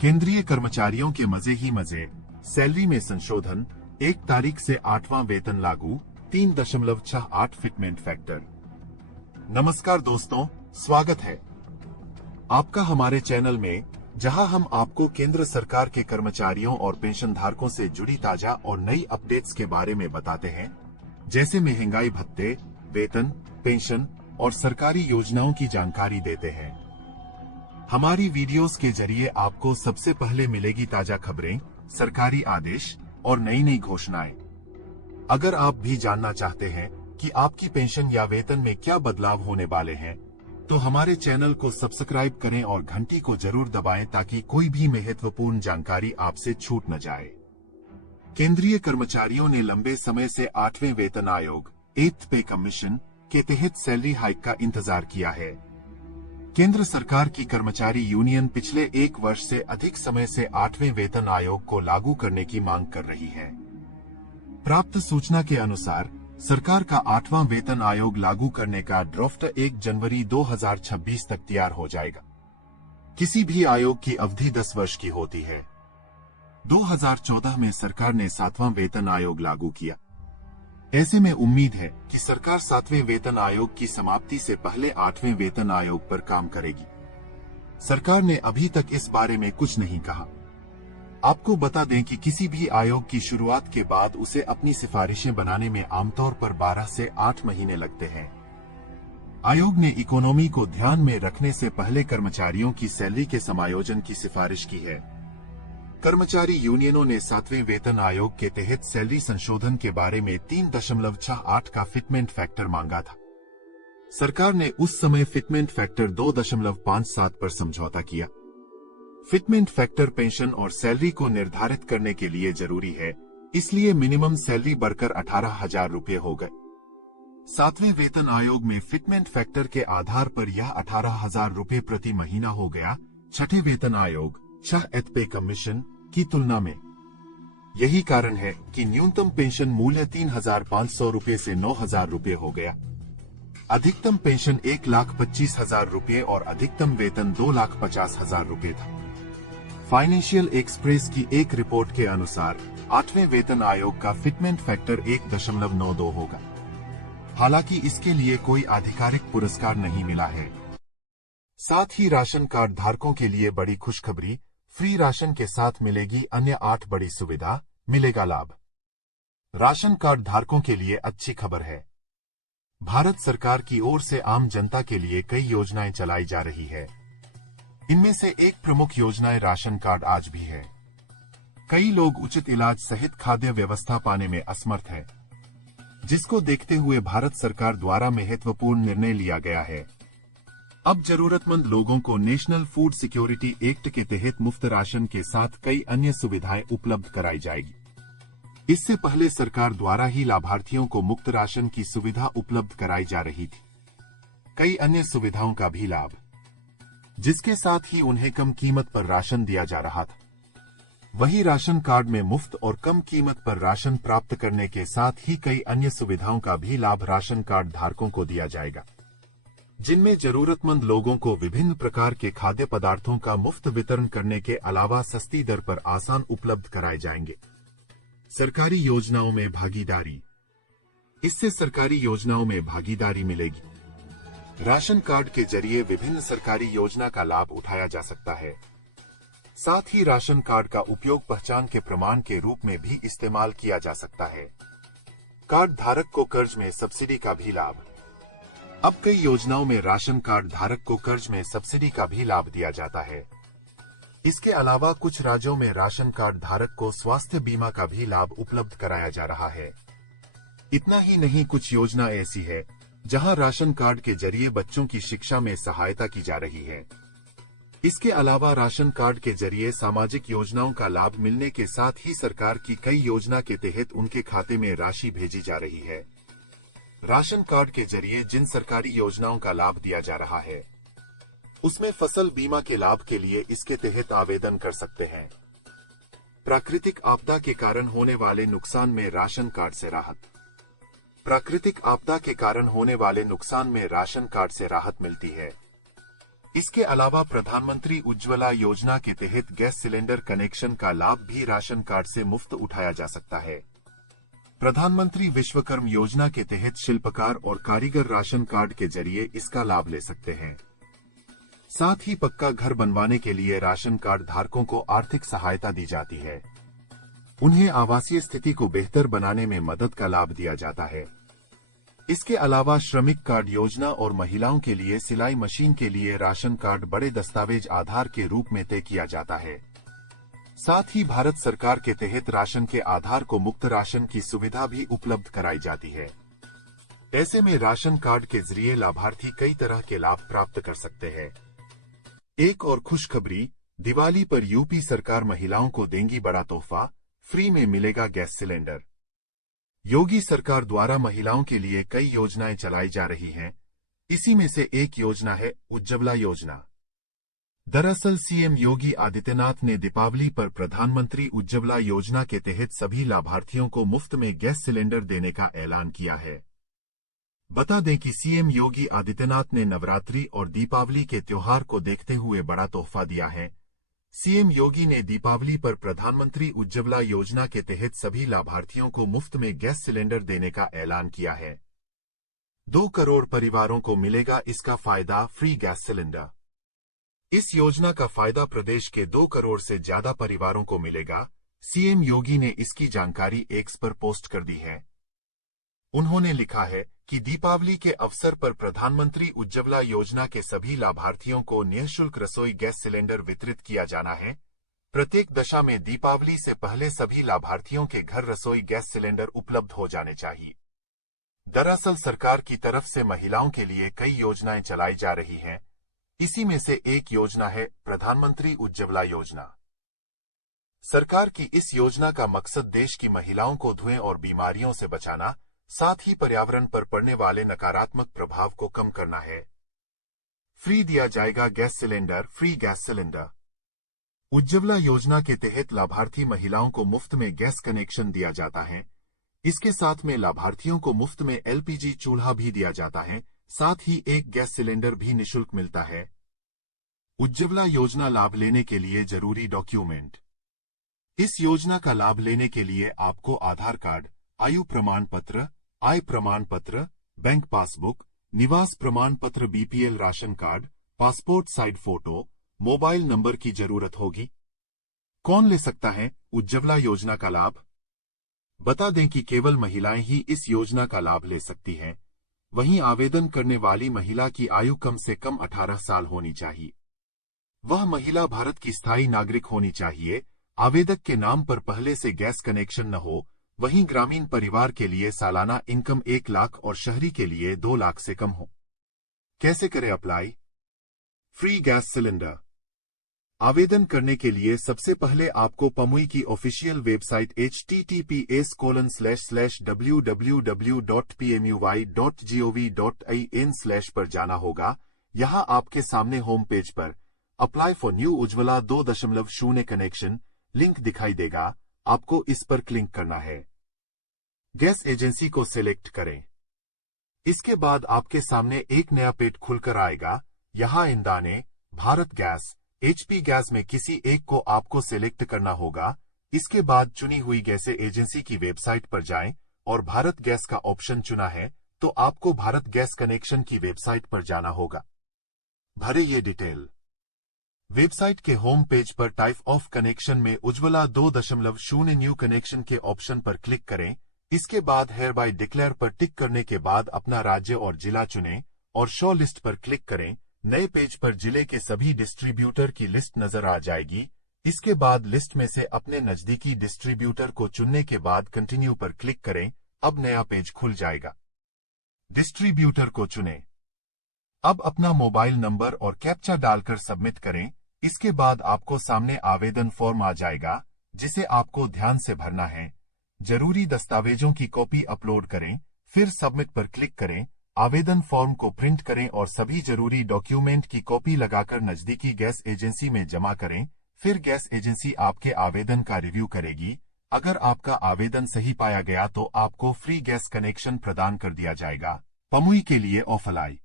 केंद्रीय कर्मचारियों के मजे ही मजे, सैलरी में संशोधन, 1 तारीख से 8वां वेतन लागू, 3.68 फिटमेंट फैक्टर। नमस्कार दोस्तों, स्वागत है आपका हमारे चैनल में, जहां हम आपको केंद्र सरकार के कर्मचारियों और पेंशनधारकों से जुड़ी ताजा और नई अपडेट्स के बारे में बताते हैं, जैसे महंगाई भत्ते, वेतन, पेंशन और सरकारी योजनाओं की जानकारी देते हैं। हमारी वीडियोस के जरिए आपको सबसे पहले मिलेगी ताजा खबरें, सरकारी आदेश और नई नई घोषणाएं। अगर आप भी जानना चाहते हैं कि आपकी पेंशन या वेतन में क्या बदलाव होने वाले हैं, तो हमारे चैनल को सब्सक्राइब करें और घंटी को जरूर दबाएं ताकि कोई भी महत्वपूर्ण जानकारी आपसे छूट न जाए। केंद्रीय कर्मचारियों ने लंबे समय से 8वें वेतन आयोग 8th पे कमीशन के तहत सैलरी हाइक का इंतजार किया है। केंद्र सरकार की कर्मचारी यूनियन पिछले 1 वर्ष से अधिक समय से 8वें वेतन आयोग को लागू करने की मांग कर रही है। प्राप्त सूचना के अनुसार सरकार का 8वां वेतन आयोग लागू करने का ड्राफ्ट 1 जनवरी 2026 तक तैयार हो जाएगा। किसी भी आयोग की अवधि 10 वर्ष की होती है। 2014 में सरकार ने 7वां वेतन आयोग लागू किया। ऐसे में उम्मीद है कि सरकार 7वें वेतन आयोग की समाप्ति से पहले 8वें वेतन आयोग पर काम करेगी। सरकार ने अभी तक इस बारे में कुछ नहीं कहा। आपको बता दें कि किसी भी आयोग की शुरुआत के बाद उसे अपनी सिफारिशें बनाने में आमतौर पर 12 से 8 महीने लगते हैं। आयोग ने इकोनॉमी को ध्यान में रखने से पहले कर्मचारियों की सैलरी के समायोजन की सिफारिश की है। कर्मचारी यूनियनों ने 7वें वेतन आयोग के तहत सैलरी संशोधन के बारे में 3.68 का फिटमेंट फैक्टर मांगा था। सरकार ने उस समय फिटमेंट फैक्टर 2.57 पर समझौता किया। फिटमेंट फैक्टर पेंशन और सैलरी को निर्धारित करने के लिए जरूरी है, इसलिए मिनिमम सैलरी बढ़कर 18,000 रुपये हो गए। 7वें वेतन आयोग में फिटमेंट फैक्टर के आधार पर यह 18,000 रुपये प्रति महीना हो गया, 6ठे वेतन आयोग 8th पे कमीशन की तुलना में। यही कारण है कि न्यूनतम पेंशन मूल्य 3,500 रुपये से 9,000 रुपये हो गया। अधिकतम पेंशन 1,25,000 रुपये और अधिकतम वेतन 2,50,000 रुपये था। फाइनेंशियल एक्सप्रेस की एक रिपोर्ट के अनुसार 8वें वेतन आयोग का फिटमेंट फैक्टर 1.92 होगा। हालांकि इसके लिए कोई आधिकारिक पुरस्कार नहीं मिला है। साथ ही राशन कार्ड धारकों के लिए बड़ी खुशखबरी, फ्री राशन के साथ मिलेगी अन्य 8 बड़ी सुविधा, मिलेगा लाभ। राशन कार्ड धारकों के लिए अच्छी खबर है। भारत सरकार की ओर से आम जनता के लिए कई योजनाएं चलाई जा रही है। इनमें से एक प्रमुख योजनाएं राशन कार्ड आज भी है। कई लोग उचित इलाज सहित खाद्य व्यवस्था पाने में असमर्थ हैं, जिसको देखते हुए भारत सरकार द्वारा महत्वपूर्ण निर्णय लिया गया है। अब जरूरतमंद लोगों को नेशनल फूड सिक्योरिटी एक्ट के तहत मुफ्त राशन के साथ कई अन्य सुविधाएं उपलब्ध कराई जाएगी। इससे पहले सरकार द्वारा ही लाभार्थियों को मुफ्त राशन की सुविधा उपलब्ध कराई जा रही थी। कई अन्य सुविधाओं का भी लाभ, जिसके साथ ही उन्हें कम कीमत पर राशन दिया जा रहा था। वही राशन कार्ड में मुफ्त और कम कीमत पर राशन प्राप्त करने के साथ ही कई अन्य सुविधाओं का भी लाभ राशन कार्ड धारकों को दिया जाएगा, जिनमें जरूरतमंद लोगों को विभिन्न प्रकार के खाद्य पदार्थों का मुफ्त वितरण करने के अलावा सस्ती दर पर आसान उपलब्ध कराए जाएंगे। सरकारी योजनाओं में भागीदारी, इससे सरकारी योजनाओं में भागीदारी मिलेगी। राशन कार्ड के जरिए विभिन्न सरकारी योजना का लाभ उठाया जा सकता है। साथ ही राशन कार्ड का उपयोग पहचान के प्रमाण के रूप में भी इस्तेमाल किया जा सकता है। कार्ड धारक को कर्ज में सब्सिडी का भी लाभ। अब कई योजनाओं में राशन कार्ड धारक को कर्ज में सब्सिडी का भी लाभ दिया जाता है। इसके अलावा कुछ राज्यों में राशन कार्ड धारक को स्वास्थ्य बीमा का भी लाभ उपलब्ध कराया जा रहा है। इतना ही नहीं, कुछ योजना ऐसी है जहां राशन कार्ड के जरिए बच्चों की शिक्षा में सहायता की जा रही है। इसके अलावा राशन कार्ड के जरिए सामाजिक योजनाओं का लाभ मिलने के साथ ही सरकार की कई योजना के तहत उनके खाते में राशि भेजी जा रही है। राशन कार्ड के जरिए जिन सरकारी योजनाओं का लाभ दिया जा रहा है, उसमें फसल बीमा के लाभ के लिए इसके तहत आवेदन कर सकते हैं। प्राकृतिक आपदा के कारण होने वाले नुकसान में राशन कार्ड से राहत। प्राकृतिक आपदा के कारण होने वाले नुकसान में राशन कार्ड से राहत मिलती है। इसके अलावा प्रधानमंत्री उज्ज्वला योजना के तहत गैस सिलेंडर कनेक्शन का लाभ भी राशन कार्ड से मुफ्त उठाया जा सकता है। प्रधानमंत्री विश्वकर्म योजना के तहत शिल्पकार और कारीगर राशन कार्ड के जरिए इसका लाभ ले सकते हैं। साथ ही पक्का घर बनवाने के लिए राशन कार्ड धारकों को आर्थिक सहायता दी जाती है। उन्हें आवासीय स्थिति को बेहतर बनाने में मदद का लाभ दिया जाता है। इसके अलावा श्रमिक कार्ड योजना और महिलाओं के लिए सिलाई मशीन के लिए राशन कार्ड बड़े दस्तावेज आधार के रूप में तय किया जाता है। साथ ही भारत सरकार के तहत राशन के आधार को मुफ्त राशन की सुविधा भी उपलब्ध कराई जाती है। ऐसे में राशन कार्ड के जरिए लाभार्थी कई तरह के लाभ प्राप्त कर सकते हैं। एक और खुशखबरी, दिवाली पर यूपी सरकार महिलाओं को देंगी बड़ा तोहफा, फ्री में मिलेगा गैस सिलेंडर। योगी सरकार द्वारा महिलाओं के लिए कई योजनाएं चलाई जा रही हैं। इसी में से एक योजना है उज्ज्वला योजना। दरअसल सीएम योगी आदित्यनाथ ने दीपावली पर प्रधानमंत्री उज्ज्वला योजना के तहत सभी लाभार्थियों को मुफ्त में गैस सिलेंडर देने का ऐलान किया है। बता दें कि सीएम योगी आदित्यनाथ ने नवरात्रि और दीपावली के त्योहार को देखते हुए बड़ा तोहफा दिया है। सीएम योगी ने दीपावली पर प्रधानमंत्री उज्ज्वला योजना के तहत सभी लाभार्थियों को मुफ्त में गैस सिलेंडर देने का ऐलान किया है। 2 करोड़ परिवारों को मिलेगा इसका फायदा, फ्री गैस सिलेंडर। इस योजना का फायदा प्रदेश के 2 करोड़ से ज्यादा परिवारों को मिलेगा। सीएम योगी ने इसकी जानकारी एक्स पर पोस्ट कर दी है। उन्होंने लिखा है कि दीपावली के अवसर पर प्रधानमंत्री उज्ज्वला योजना के सभी लाभार्थियों को निःशुल्क रसोई गैस सिलेंडर वितरित किया जाना है। प्रत्येक दशा में दीपावली से पहले सभी लाभार्थियों के घर रसोई गैस सिलेंडर उपलब्ध हो जाने चाहिए। दरअसल सरकार की तरफ से महिलाओं के लिए कई योजनाएं चलाई जा रही हैं। इसी में से एक योजना है प्रधानमंत्री उज्ज्वला योजना। सरकार की इस योजना का मकसद देश की महिलाओं को धुएं और बीमारियों से बचाना, साथ ही पर्यावरण पर पड़ने वाले नकारात्मक प्रभाव को कम करना है। फ्री दिया जाएगा gas cylinder, free gas cylinder. Ujjwala योजना के तहत लाभार्थी महिलाओं को मुफ्त में गैस कनेक्शन दिया जाता है। इसके साथ में लाभार्थियों को मुफ्त में एलपीजी चूल्हा भी दिया जाता है। साथ ही एक गैस सिलेंडर भी निःशुल्क मिलता है। उज्ज्वला योजना लाभ लेने के लिए जरूरी डॉक्यूमेंट। इस योजना का लाभ लेने के लिए आपको आधार कार्ड, आयु प्रमाण पत्र, आय प्रमाण पत्र, बैंक पासबुक, निवास प्रमाण पत्र, BPL ration card, passport size photo, mobile number की जरूरत होगी। कौन ले सकता है उज्ज्वला योजना का लाभ? बता दें कि केवल महिलाएं ही इस योजना का लाभ ले सकती हैं। वहीं आवेदन करने वाली महिला की आयु कम से कम 18 साल होनी चाहिए। वह महिला भारत की स्थायी नागरिक होनी चाहिए। आवेदक के नाम पर पहले से गैस कनेक्शन न हो। वहीं ग्रामीण परिवार के लिए सालाना इनकम 1 लाख और शहरी के लिए 2 लाख से कम हो। कैसे करें अप्लाई? फ्री गैस सिलेंडर आवेदन करने के लिए सबसे पहले आपको पमुई की ऑफिशियल वेबसाइट https://www.pmuy.gov.in/ पर जाना होगा। यहां आपके सामने होम पेज पर apply for new Ujjwala 2.0 connection link दिखाई देगा। आपको इस पर क्लिक करना है। गैस एजेंसी को सिलेक्ट करें। इसके बाद आपके सामने एक नया पेज खुलकर आएगा। यहां इंदाने, भारत गैस, एचपी गैस में किसी एक को आपको सिलेक्ट करना होगा। इसके बाद चुनी हुई गैस एजेंसी की वेबसाइट पर जाएं और भारत गैस का ऑप्शन चुना है तो आपको भारत गैस कनेक्शन की वेबसाइट पर जाना होगा। भरे ये डिटेल। वेबसाइट के होम पेज पर टाइप ऑफ कनेक्शन में उज्ज्वला 2.0 न्यू कनेक्शन के ऑप्शन पर क्लिक करें। इसके बाद हेयर बाय डिक्लेयर पर टिक करने के बाद अपना राज्य और जिला चुनें और शो लिस्ट पर क्लिक करें। नए पेज पर जिले के सभी डिस्ट्रीब्यूटर की लिस्ट नजर आ जाएगी। इसके बाद लिस्ट में से अपने नजदीकी डिस्ट्रीब्यूटर को चुनने के बाद कंटिन्यू पर क्लिक करें। अब नया पेज खुल जाएगा। डिस्ट्रीब्यूटर को चुनें। अब अपना मोबाइल नंबर और कैप्चा डालकर सबमिट करें। इसके बाद आपको सामने आवेदन फॉर्म आ जाएगा जिसे आपको ध्यान से भरना है। जरूरी दस्तावेजों की कॉपी अपलोड करें, फिर सबमिट पर क्लिक करें। आवेदन फॉर्म को प्रिंट करें और सभी जरूरी डॉक्यूमेंट की कॉपी लगाकर नजदीकी गैस एजेंसी में जमा करें। फिर गैस एजेंसी आपके आवेदन का रिव्यू करेगी। अगर आपका आवेदन सही पाया गया तो आपको फ्री गैस कनेक्शन प्रदान कर दिया जाएगा। पमुई के लिए ऑफलाई